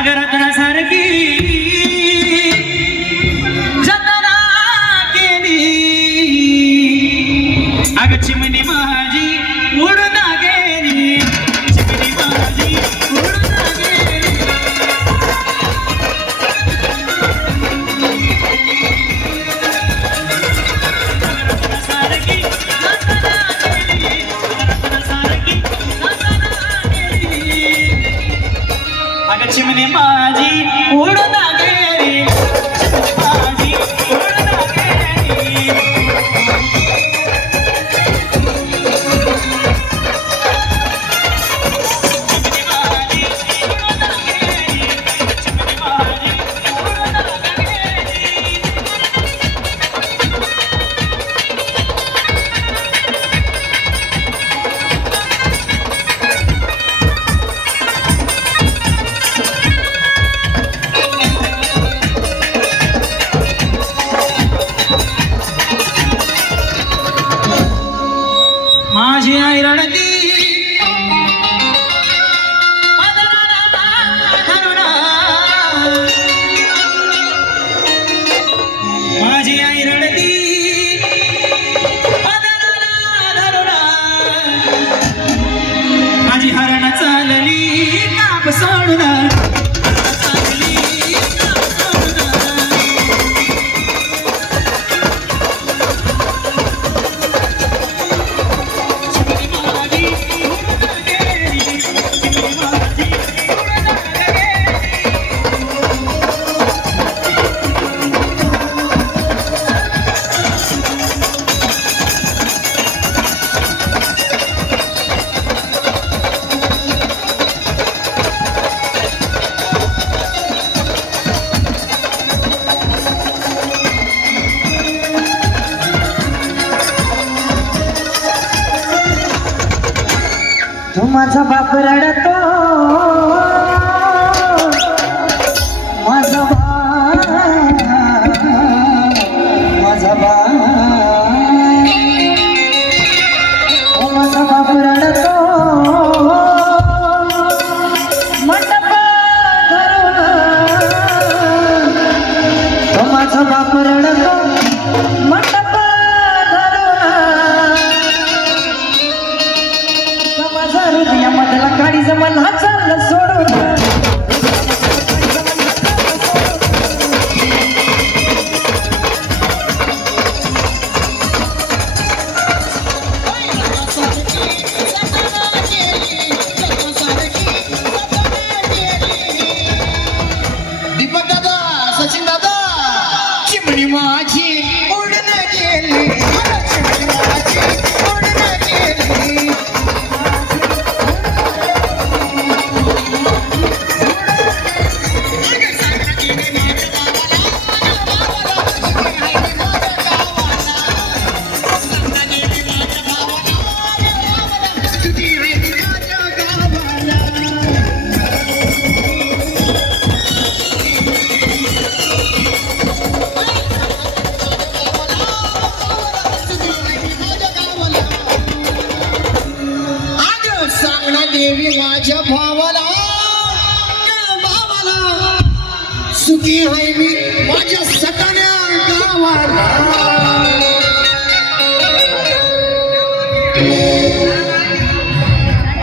नागरत्नासारखी जतना केली. अगची લક્ષ્મણ માજી ઉડના ઘેરી માજી ઉડના ઘેરી माझी आई रडती माझी आई रडती माझी हरण चालली काप सोडून. माझा बाप रडतो. தெரியுமா माझ्या भावाला भावाला सुखी आहे मी माझ्या सटाण्या गावाला.